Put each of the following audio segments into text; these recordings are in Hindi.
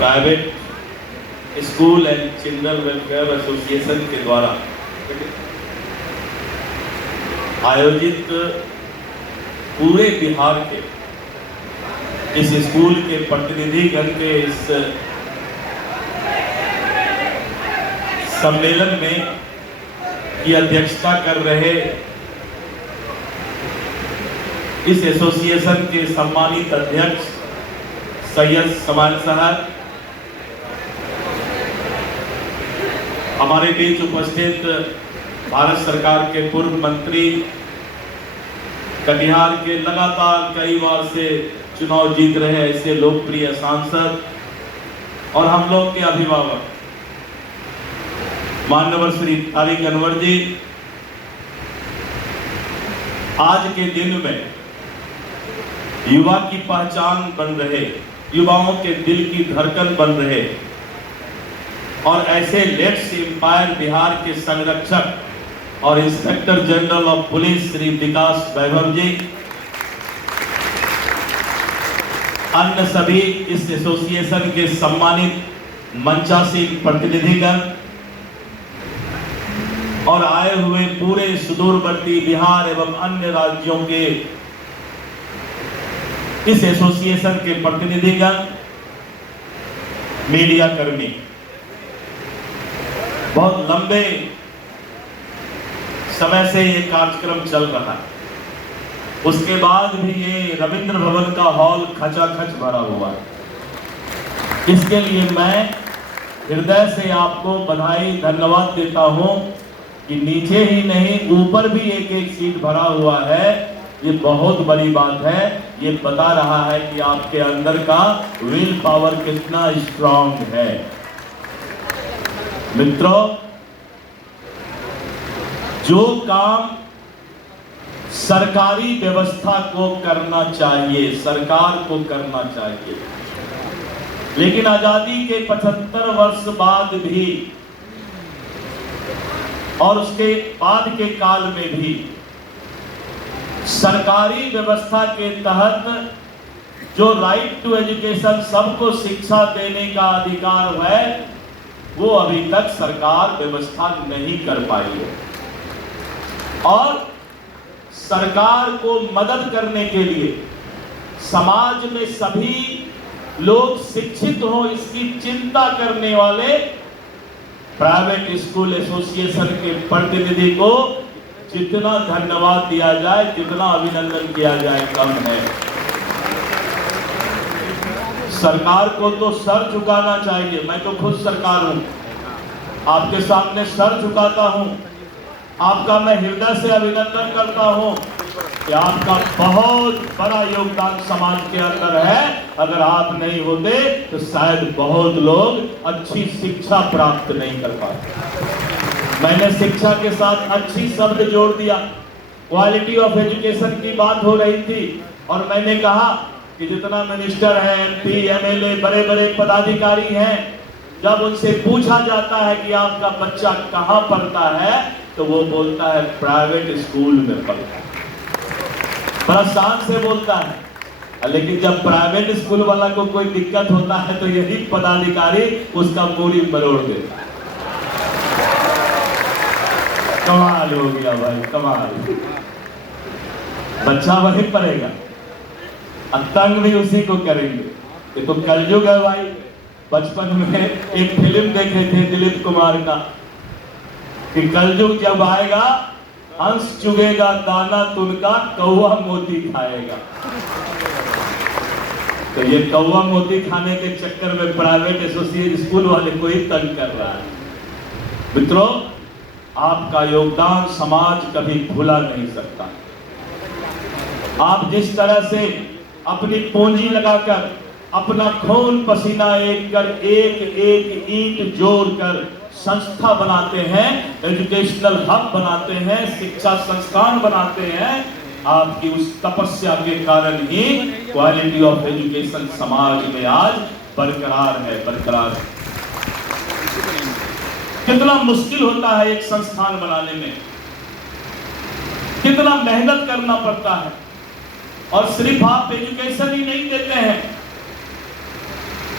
Private school and children welfare association के द्वारा आयोजित पूरे बिहार के इस स्कूल के प्रतिनिधिगण के इस सम्मेलन में की अध्यक्षता कर रहे इस एसोसिएशन के सम्मानित अध्यक्ष सैयद समान साहब, हमारे बीच उपस्थित भारत सरकार के पूर्व मंत्री, कटिहार के लगातार कई बार से चुनाव जीत रहे ऐसे लोकप्रिय सांसद और हम लोग के अभिभावक माननीय श्री तारिक अनवर जी, आज के दिन में युवा की पहचान बन रहे, युवाओं के दिल की धड़कन बन रहे और ऐसे लेट्स एम्पायर बिहार के संरक्षक और inspector general of police Shri Vikas Vaibhav ji, अन्य सभी इस एसोसिएशन के सम्मानित मंचासीन प्रतिनिधिगण और आए हुए पूरे सुदूरवर्ती बिहार एवं अन्य राज्यों के इस एसोसिएशन के प्रतिनिधिगण, मीडिया कर्मी, बहुत लंबे समय से ये कार्यक्रम चल रहा है। उसके बाद भी ये रविंद्र भवन का हॉल खचाखच भरा हुआ है। इसके लिए मैं हृदय से आपको बधाई धन्यवाद देता हूं कि नीचे ही नहीं ऊपर भी एक एक सीट भरा हुआ है। ये बहुत बड़ी बात है। ये बता रहा है कि आपके अंदर का विल पावर कितना स्ट्रांग है। मित्रों, जो काम सरकारी व्यवस्था को करना चाहिए, सरकार को करना चाहिए, लेकिन आजादी के 75 वर्ष बाद भी और उसके बाद के काल में भी सरकारी व्यवस्था के तहत जो राइट टू एजुकेशन, सबको शिक्षा देने का अधिकार है, वो अभी तक सरकार व्यवस्था नहीं कर पाई है। और सरकार को मदद करने के लिए समाज में सभी लोग शिक्षित हों, इसकी चिंता करने वाले प्राइवेट स्कूल एसोसिएशन के प्रतिनिधि को जितना धन्यवाद दिया जाए, जितना अभिनंदन किया जाए, कम है। सरकार को तो सर झुकाना चाहिए। मैं तो खुद सरकार हूं, आपके सामने सर झुकाता हूं। आपका मैं हृदय से अभिनंदन करता हूं कि आपका बहुत बड़ा योगदान समाज के अंदर है। अगर आप नहीं होते तो शायद बहुत लोग अच्छी शिक्षा प्राप्त नहीं कर पाते। मैंने शिक्षा के साथ अच्छी शब्द जोड़ दिया। क्वालिटी ऑफ एजुकेशन की बात हो रही थी और मैंने कहा कि जितना मिनिस्टर है, MP, MLA, बड़े बड़े पदाधिकारी हैं, जब उनसे पूछा जाता है कि आपका बच्चा कहाँ पढ़ता है तो वो बोलता है प्राइवेट स्कूल में पढ़ता है। बड़ा शान से बोलता है। लेकिन जब प्राइवेट स्कूल वाला को कोई दिक्कत होता है तो यही पदाधिकारी उसका मूड़ी मरोड़ देता है। कमाल हो गया भाई, कमाल। बच्चा वही पढ़ेगा, तंग भी उसी को करेंगे। ये तो कलयुग है भाई। बचपन में एक फिल्म देखे थे दिलीप कुमार का कि कलयुग जब आएगा, हंस चुगेगा दाना तुनका, कौवा मोती खाएगा। तो ये कौवा मोती खाने के चक्कर में प्राइवेट एसोसिएशन स्कूल वाले को ही तंग कर रहा है। मित्रों, आपका योगदान समाज कभी भुला नहीं सकता। आप जिस तरह से अपनी पूंजी लगाकर, अपना खून पसीना एक कर, एक ईंट जोड़कर संस्था बनाते हैं, एजुकेशनल हब बनाते हैं, शिक्षा संस्थान बनाते हैं, आपकी उस तपस्या के कारण ही क्वालिटी ऑफ एजुकेशन समाज में आज बरकरार है, बरकरार है। कितना मुश्किल होता है एक संस्थान बनाने में, कितना मेहनत करना पड़ता है। और सिर्फ आप एजुकेशन ही नहीं देते हैं,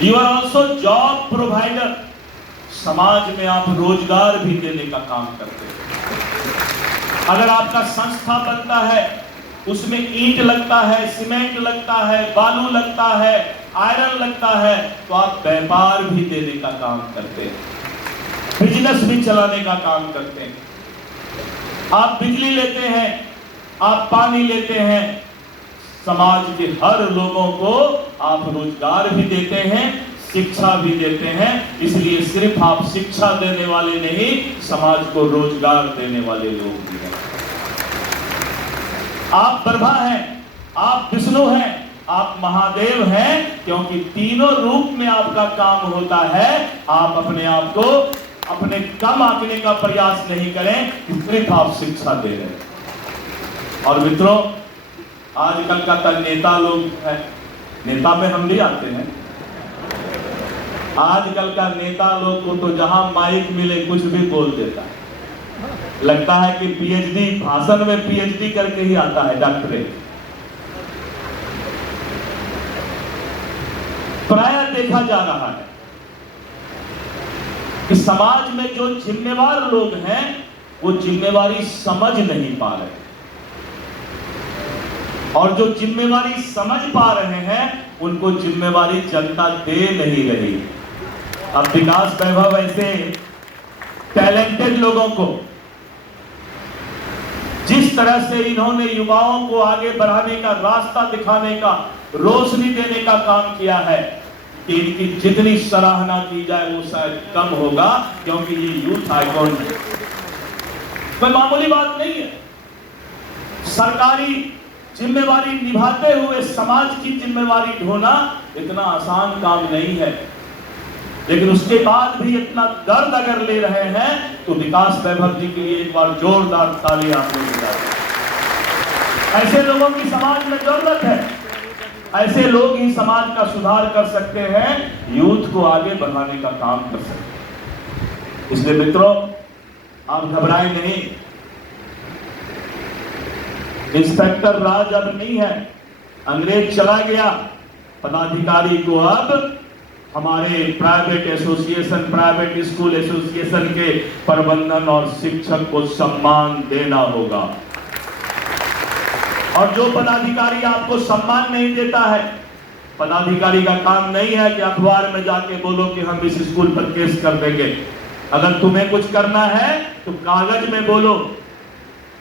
you are also job provider. समाज में आप रोजगार भी देने का काम करते हैं। अगर आपका संस्था बनता है, उसमें ईंट लगता है, सीमेंट लगता है, बालू लगता है, आयरन लगता है, तो आप व्यापार भी देने का काम करते हैं, बिजनेस भी चलाने का काम करते हैं। आप बिजली लेते हैं, आप पानी लेते हैं, समाज के हर लोगों को आप रोजगार भी देते हैं, शिक्षा भी देते हैं। इसलिए सिर्फ आप शिक्षा देने वाले नहीं, समाज को रोजगार देने वाले लोग भी हैं। आप ब्रह्मा हैं, आप विष्णु हैं, आप महादेव हैं, क्योंकि तीनों रूप में आपका काम होता है। आप अपने आप को अपने कम आंकने का प्रयास नहीं करें कि सिर्फ आप शिक्षा दे रहे हैं। और मित्रों, आजकल का नेता लोग है, नेता में हम भी आते हैं। आजकल का नेता लोग को तो जहां माइक मिले कुछ भी बोल देता है। लगता है कि पीएचडी, भाषण में पीएचडी करके ही आता है, डॉक्टरेट। प्रायः देखा जा रहा है कि समाज में जो जिम्मेवार लोग हैं वो जिम्मेवारी समझ नहीं पा रहे, और जो जिम्मेवारी समझ पा रहे हैं उनको जिम्मेवारी जनता दे नहीं रही। अब विकास वैभव ऐसे टैलेंटेड लोगों को, जिस तरह से इन्होंने युवाओं को आगे बढ़ाने का, रास्ता दिखाने का, रोशनी देने का काम किया है, कि इनकी जितनी सराहना की जाए वो शायद कम होगा, क्योंकि ये यूथ आइकॉन है। कोई मामूली बात नहीं है। सरकारी जिम्मेवारी निभाते हुए समाज की जिम्मेवारी ढोना इतना आसान काम नहीं है, लेकिन उसके बाद भी इतना दर्द अगर ले रहे हैं तो विकास वैभव जी के लिए एक बार जोरदार ताली आप लोग बजा दें। ऐसे लोगों की समाज में जरूरत है। ऐसे लोग ही समाज का सुधार कर सकते हैं, यूथ को आगे बढ़ाने का काम कर सकते हैं। इसलिए मित्रों, आप घबराएं नहीं। इंस्पेक्टर राज अब नहीं है, अंग्रेज चला गया। पदाधिकारी को अब हमारे private association, private school association के प्रबंधन और शिक्षक को सम्मान देना होगा। और जो पदाधिकारी आपको सम्मान नहीं देता है, पदाधिकारी का काम नहीं है कि अखबार में जाके बोलो कि हम इस स्कूल पर केस कर देंगे। अगर तुम्हें कुछ करना है तो कागज में बोलो।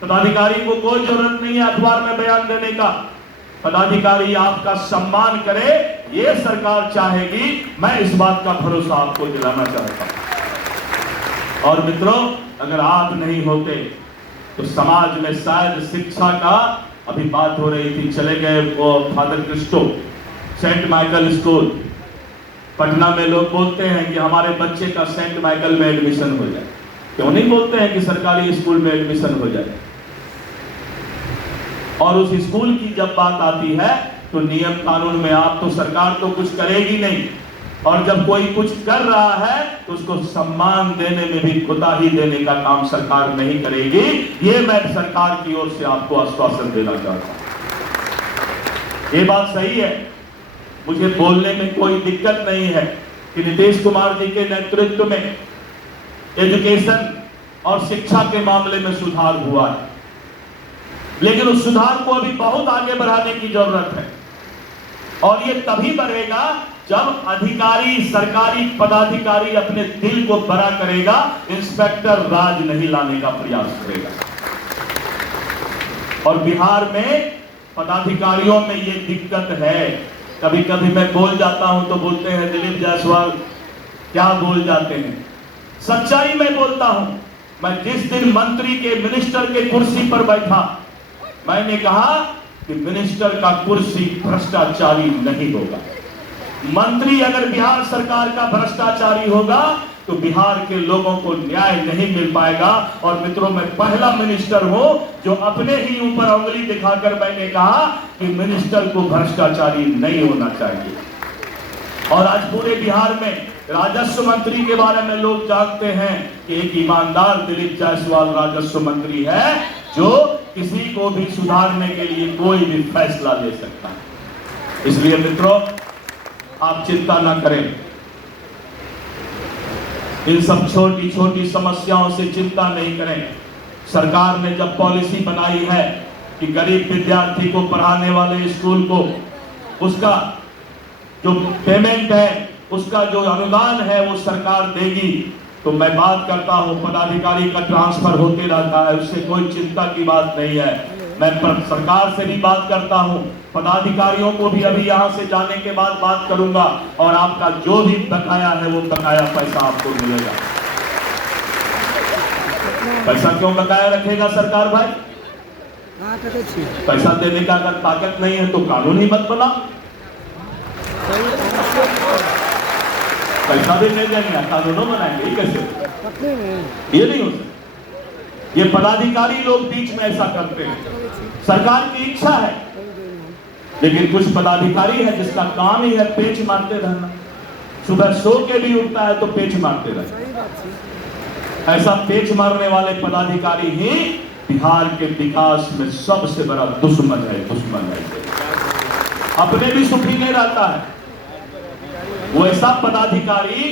पदाधिकारी को कोई जरूरत नहीं है अखबार में बयान देने का। पदाधिकारी आपका सम्मान करे, ये सरकार चाहेगी। मैं इस बात का भरोसा आपको दिलाना चाहता हूं। और मित्रों, अगर आप नहीं होते तो समाज में शायद शिक्षा का, अभी बात हो रही थी, चले गए वो father Christo, saint Michael school Patna में। लोग बोलते हैं कि हमारे बच्चे का सेंट माइकल में एडमिशन हो जाए। क्यों नहीं बोलते हैं कि सरकारी स्कूल में एडमिशन हो जाए? और उस स्कूल की जब बात आती है तो नियम कानून में आप तो, सरकार तो कुछ करेगी नहीं, और जब कोई कुछ कर रहा है तो उसको सम्मान देने में भी कोताही देने का काम सरकार नहीं करेगी। ये मैं सरकार की ओर से आपको आश्वासन देना चाहता हूं। ये बात सही है, मुझे बोलने में कोई दिक्कत नहीं है कि नीतीश कुमार जी के नेतृत्व में एजुकेशन और शिक्षा के मामले में सुधार हुआ है, लेकिन उस सुधार को अभी बहुत आगे बढ़ाने की जरूरत है। और ये तभी बढ़ेगा जब अधिकारी, सरकारी पदाधिकारी अपने दिल को बड़ा करेगा, इंस्पेक्टर राज नहीं लाने का प्रयास करेगा। और बिहार में पदाधिकारियों में ये दिक्कत है। कभी कभी मैं बोल जाता हूं तो बोलते हैं दिलीप जायसवाल क्या बोल जाते हैं। सच्चाई में बोलता हूं। मैं जिस दिन मंत्री के, मिनिस्टर के कुर्सी पर बैठा, मैंने कहा कि मिनिस्टर का कुर्सी भ्रष्टाचारी नहीं होगा। मंत्री अगर बिहार सरकार का भ्रष्टाचारी होगा तो बिहार के लोगों को न्याय नहीं मिल पाएगा। और मित्रों, मैं पहला मिनिस्टर हूं जो अपने ही ऊपर उंगली दिखाकर मैंने कहा कि मिनिस्टर को भ्रष्टाचारी नहीं होना चाहिए। और आज पूरे बिहार में राजस्व मंत्री के बारे में लोग जानते हैं कि एक ईमानदार दिलीप जायसवाल राजस्व मंत्री है, जो किसी को भी सुधारने के लिए कोई भी फैसला ले सकता है। इसलिए मित्रों, आप चिंता ना करें। इन सब छोटी छोटी समस्याओं से चिंता नहीं करें। सरकार ने जब पॉलिसी बनाई है कि गरीब विद्यार्थी को पढ़ाने वाले स्कूल को उसका जो पेमेंट है, उसका जो अनुदान है वो सरकार देगी, तो मैं बात करता हूं पदाधिकारी का ट्रांसफर होते रहता है, उससे कोई चिंता की बात नहीं है। मैं सरकार से भी बात करता हूं, पदाधिकारियों को भी अभी यहां से जाने के बाद बात करूंगा और आपका जो भी बकाया है वो बकाया पैसा आपको मिलेगा। पैसा क्यों बकाया रखेगा सरकार भाई? पैसा देने का अगर ताकत नहीं है तो कानून ही मत बना। पैसा भी नहीं देंगे, कानूनों बनाएंगे, कैसे? ये नहीं हो सकता। ये पदाधिकारी लोग बीच में ऐसा करते हैं। सरकार की इच्छा है, लेकिन कुछ पदाधिकारी है जिसका काम ही है पेच मारते रहना। सुबह सो के भी उठता है तो पेच मारते रहना। ऐसा पेच मारने वाले पदाधिकारी ही बिहार के विकास में सबसे बड़ा दुश्मन है। अपने भी सुखी नहीं रहता है। वो ऐसा पदाधिकारी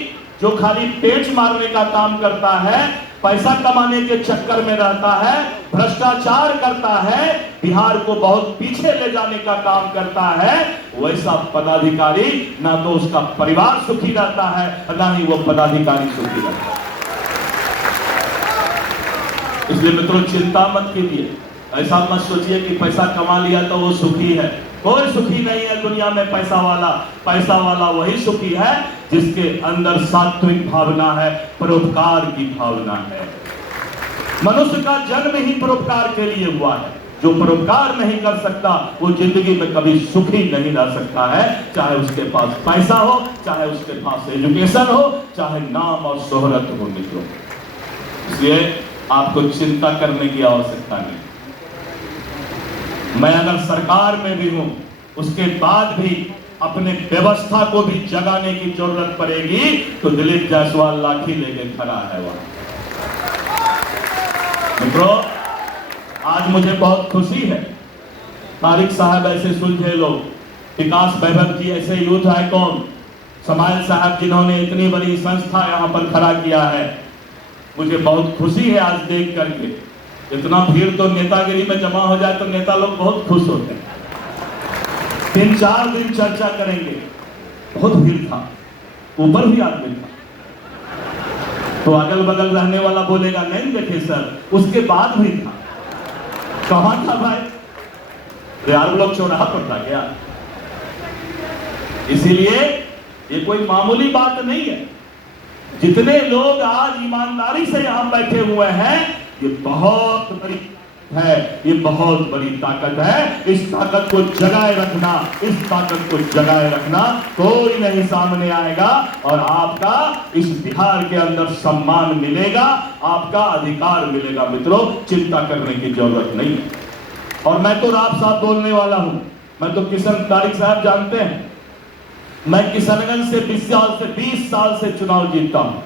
जो खाली पेच मारने का काम करता है, पैसा कमाने के चक्कर में रहता है, भ्रष्टाचार करता है, बिहार को बहुत पीछे ले जाने का काम करता है, वैसा पदाधिकारी ना तो उसका परिवार सुखी रहता है ना ही वो पदाधिकारी सुखी रहता है। इसलिए मित्रों चिंता मत कीजिए। ऐसा मत सोचिए कि पैसा कमा लिया तो वो सुखी है। कोई सुखी नहीं है दुनिया में पैसा वाला वही सुखी है जिसके अंदर सात्विक भावना है, परोपकार की भावना है। मनुष्य का जन्म ही परोपकार के लिए हुआ है। जो परोपकार नहीं कर सकता वो जिंदगी में कभी सुखी नहीं रह सकता है, चाहे उसके पास पैसा हो, चाहे उसके पास एजुकेशन हो, चाहे नाम और शोहरत हो। मित्रों इसलिए आपको चिंता करने की आवश्यकता नहीं। मैं अगर सरकार में भी हूं उसके बाद भी अपने व्यवस्था को भी जगाने की जरूरत पड़ेगी तो दिलीप जायसवाल लाठी लेके खड़ा है वहां। मित्रों आज मुझे बहुत खुशी है। तारिक साहब ऐसे सुलझे लोग, विकास वैभव जी ऐसे यूथ आइकॉन, समाइल साहब जिन्होंने इतनी बड़ी संस्था यहां पर खड़ा किया है, मुझे बहुत खुशी है आज देख करके। इतना भीड़ तो नेतागिरी में जमा हो जाए तो नेता लोग बहुत खुश होते हैं। 3-4 दिन चर्चा करेंगे। बहुत भीड़ था, ऊपर भी आदमी था, तो अगल बगल रहने वाला बोलेगा नहीं देखे सर, उसके बाद भी था। कहां था भाई? यार लोग चौराहा पर था क्या? इसीलिए ये कोई मामूली बात नहीं है। जितने लोग आज ईमानदारी से यहां बैठे हुए हैं, ये बहुत बड़ी है, ये बहुत बड़ी ताकत है। इस ताकत को जगाए रखना, इस ताकत को जगाए रखना, कोई नहीं सामने आएगा और आपका इस बिहार के अंदर सम्मान मिलेगा, आपका अधिकार मिलेगा। मित्रों चिंता करने की जरूरत नहीं है। और मैं तो राब साहब बोलने वाला हूं। मैं तो तारिक साहब जानते हैं, मैं किशनगंज से 20 साल से चुनाव जीतता हूं।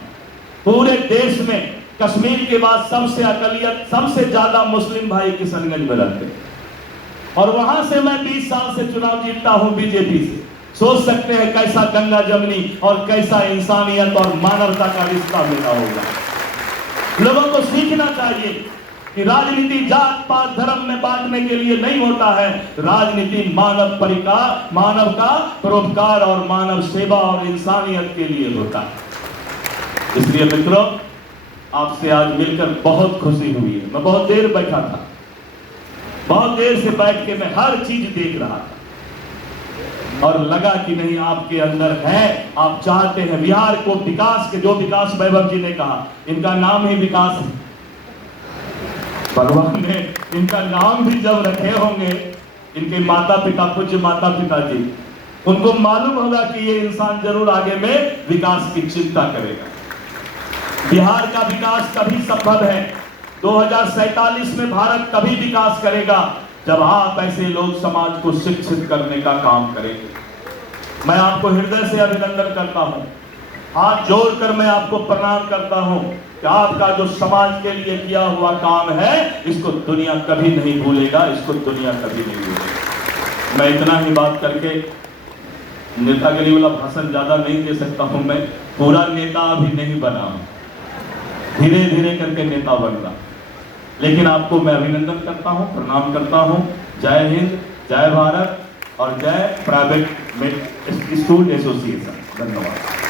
पूरे देश में कश्मीर के बाद सबसे अकलियत, सबसे ज्यादा मुस्लिम भाई किशनगंज में रहते हैं और वहां से मैं 20 साल से चुनाव जीतता हूं बीजेपी से। सोच सकते हैं कैसा गंगा जमनी और कैसा इंसानियत और मानवता का रिश्ता मिला होगा। लोगों को सीखना चाहिए कि राजनीति जात पात धर्म में बांटने के लिए नहीं होता है। राजनीति मानव परिकार, मानव का परोपकार और मानव सेवा और इंसानियत के लिए होता है। इसलिए मित्रों आपसे आज मिलकर बहुत खुशी हुई है। मैं बहुत देर बैठा था, बहुत देर से बैठ के मैं हर चीज देख रहा था और लगा कि नहीं आपके अंदर है, आप चाहते हैं बिहार को विकास के, जो विकास वैभव जी ने कहा, इनका नाम ही विकास है। भगवान ने इनका नाम भी जब रखे होंगे, इनके माता पिता, पूज्य माता पिता जी, उनको मालूम होगा कि ये इंसान जरूर आगे में विकास की चिंता करेगा। बिहार का विकास तभी संभव है, 2047 में भारत तभी विकास करेगा जब आप ऐसे लोग समाज को शिक्षित करने का काम करेंगे। मैं आपको हृदय से अभिनंदन करता हूं, हाथ जोड़कर मैं आपको प्रणाम करता हूं कि आपका जो समाज के लिए किया हुआ काम है इसको दुनिया कभी नहीं भूलेगा, इसको दुनिया कभी नहीं भूलेगा। मैं इतना ही बात करके नेतागिरी वाला भाषण ज़्यादा नहीं दे सकता हूँ मैं, पूरा नेता अभी नहीं बना हूँ, धीरे धीरे करके नेता बन रहा। लेकिन आपको मैं अभिनंदन करता हूँ, प्रणाम करता हूँ। जय हिंद, जय भारत और जय प्राइवेट स्कूल एसोसिएशन। धन्यवाद।